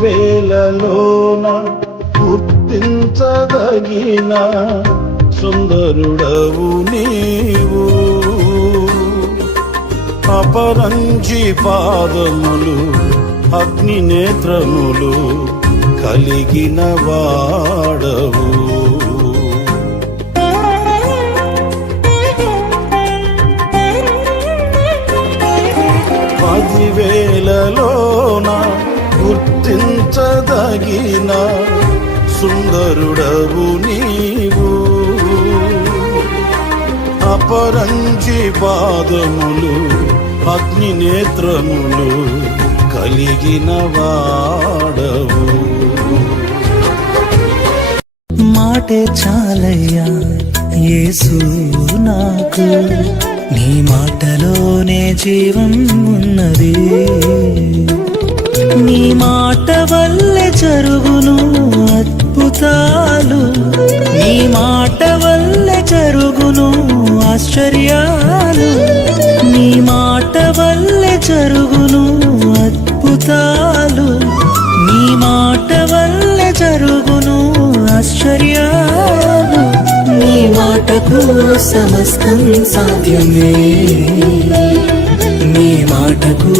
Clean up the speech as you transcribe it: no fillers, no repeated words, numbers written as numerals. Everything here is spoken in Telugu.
వేళలోన గుర్తించదగిన సుందరుడవు నీవు, అపరంజి పాదములు అగ్ని నేత్రములు కలిగిన వాడవు. పదివేలలోన గుర్తించదగిన సుందరుడవు నీవు, అపరంజి పాదములు అగ్ని నేత్రములు కలిగిన వాడవు. మాటే చాలయ్యా యేసు నాకు, నీ మాటలోనే జీవం ఉన్నది. నీ మాట వల్లే జరుగును అద్భుతాలు, నీ మాట వల్లే జరుగును ఆశ్చర్యాలు, నీ మాట వల్లే జరుగును అద్భుతాలు, నీ మాట వల్లే జరుగును ఆశ్చర్యాలు. నీ మాటకు సమస్తం సాధ్యమే, నీ మాటకు